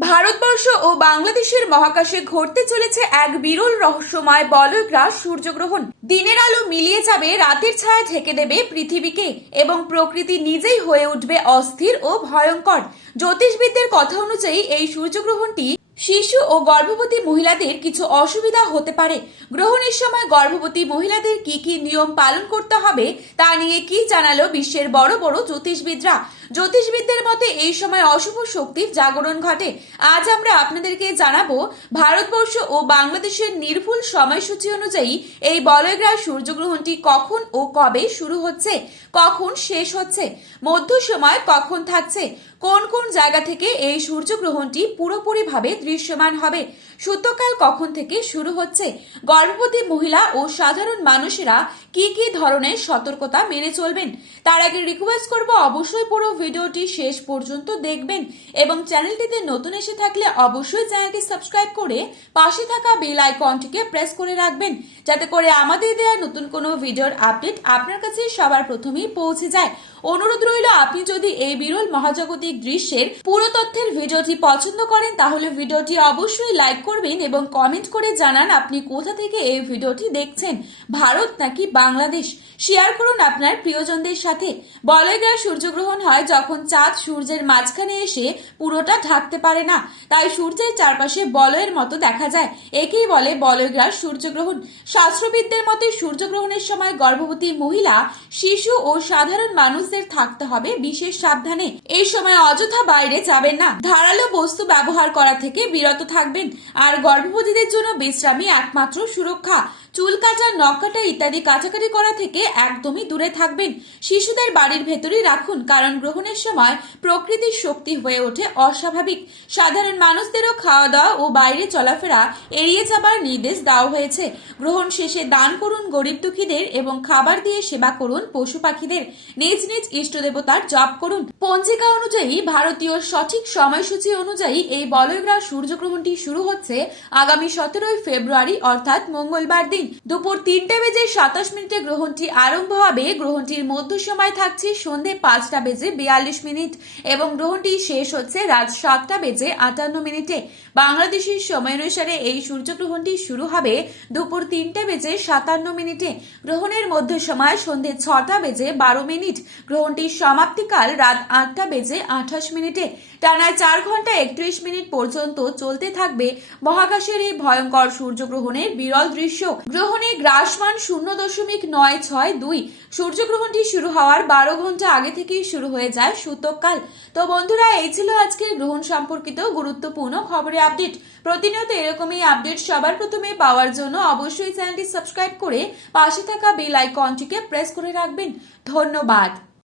ভারতবর্ষ ও বাংলাদেশের মহাকাশে ঘটতে চলেছে এক বিরল রহস্যময় বলয়গ্রাস সূর্যগ্রহণ। দিনের আলো মিলিয়ে যাবে, রাতের ছায়া ঢেকে দেবে পৃথিবীকে এবং প্রকৃতি নিজেই হয়ে উঠবে অস্থির ও ভয়ঙ্কর। জ্যোতিষবিদদের কথা অনুযায়ী এই সূর্যগ্রহণটি শিশু ও গর্ভবতী মহিলাদের কিছু অসুবিধা হতে পারে। গ্রহণের সময় গর্ভবতী মহিলাদের কি কি নিয়ম পালন করতে হবে তা নিয়ে কি জানালো বিশ্বের বড় বড় জ্যোতিষবিদরা। জ্যোতিষবিদদের মতে এই সময় অশুভ শক্তির জাগরণ ঘটে। আজ আমরা আপনাদেরকে জানাবো ভারতবর্ষ ও বাংলাদেশের নির্ভুল সময়সূচি অনুযায়ী এই বলয়গ্রাস সূর্যগ্রহণটি কখন ও কবে শুরু হচ্ছে, কখন শেষ হচ্ছে, মধ্য সময় কখন থাকছে, কোন কোন জায়গা থেকে এই সূর্যগ্রহণটি পুরোপুরিভাবে দৃশ্যমান হবে, সূতকাল কখন থেকে শুরু হচ্ছে, গর্ভবতী মহিলা ও সাধারণ মানুষেরা কি কি ধরনের সতর্কতা মেনে চলবেন। তার আগে রিকোয়েস্ট করব অবশ্যই পুরো ভিডিওটি শেষ পর্যন্ত দেখবেন এবং চ্যানেলটিতে নতুন এসে থাকলে অবশ্যই চ্যানেলটি সাবস্ক্রাইব করে পাশে থাকা বেল আইকনটিকে প্রেস করে রাখবেন, যাতে করে আমাদের দেওয়া নতুন কোনো ভিডিওর আপডেট আপনার কাছে সবার প্রথমেই পৌঁছে যায়। অনুরোধ রইল, আপনি যদি এই বিরল মহাজাগতিক দৃশ্যের পুরো তথ্যের ভিডিওটি পছন্দ করেন তাহলে ভিডিওটি অবশ্যই লাইক করবেন এবং কমেন্ট করে জানান আপনি কোথা থেকে এই ভিডিওটি দেখছেন, ভারত নাকি বাংলাদেশ। শেয়ার করুন আপনার প্রিয়জনদের সাথে। বলয়গ্রাস সূর্যগ্রহণ হয় যখন চাঁদ সূর্যের মাঝখানে এসে পুরোটা ঢাকতে পারে না, তাই সূর্যের চারপাশে বলয়ের মতো দেখা যায়। একেই বলে বলয়গ্রাস সূর্যগ্রহণ। শাস্ত্রবিদদের মতে সূর্যগ্রহণের সময় গর্ভবতী মহিলা, শিশু ও সাধারণ মানুষদের থাকতে হবে বিশেষ সাবধানে। এই সময় অযথা বাইরে যাবেন না, ধারালো বস্তু ব্যবহার করা থেকে বিরত থাকবেন। আর গর্ভবতীদের জন্য বিশ্রামই একমাত্র সুরক্ষা। চুল কাটা, নখ কাটা ইত্যাদি কাটাকাটি করা থেকে একদমই দূরে থাকবেন। শিশুদের বাড়ির ভেতরেই রাখুন, কারণ গ্রহণের সময় প্রকৃতির শক্তি হয়ে ওঠে অস্বাভাবিক। সাধারণ মানুষদেরও খাওয়া দাওয়া ও বাইরে চলাফেরা এড়িয়ে যাবার নির্দেশ দেওয়া হয়েছে। গ্রহণ শেষে দান করুন গরিব দুঃখীদের এবং খাবার দিয়ে সেবা করুন পশু পাখিদের। নিজ নিজ ইষ্ট দেবতার জপ করুন। পঞ্জিকা অনুযায়ী ভারতীয় সঠিক সময়সূচি অনুযায়ী এই বলয়গ্রাস সূর্যগ্রহণটি শুরু হচ্ছে আগামী 17 ফেব্রুয়ারি অর্থাৎ মঙ্গলবার দিন দুপুর 3:27 গ্রহণটি আরম্ভ হবে। গ্রহণটির মধ্য সময় থাকছে সন্ধে 5:42 এবং গ্রহণটি শেষ হচ্ছে রাত 7:58। বাংলাদেশের সময় অনুসারে এই সূর্যগ্রহণটি শুরু হবে দুপুর 3:57। গ্রহণের মধ্য সময় সন্ধে 6:12। গ্রহণটির সমাপ্তিকাল রাত 8:28। টানা 4 ঘন্টা 31 মিনিট পর্যন্ত চলতে থাকবে মহাকাশের এই ভয়ঙ্কর সূর্যগ্রহণের বিরল দৃশ্য। গ্রহণে গ্রাসমান 0.962। সূর্যগ্রহণটি শুরু হওয়ার 12 ঘন্টা আগে থেকেই শুরু হয়ে যায় সূতককাল। তো বন্ধুরা, এই ছিল আজকের গ্রহণ সম্পর্কিত গুরুত্বপূর্ণ খবরের আপডেট। প্রতিনিয়ত এরকমই আপডেট সবার প্রথমে পাওয়ার জন্য অবশ্যই চ্যানেলটি সাবস্ক্রাইব করে পাশে থাকা বেল আইকনটিকে প্রেস করে রাখবেন। ধন্যবাদ।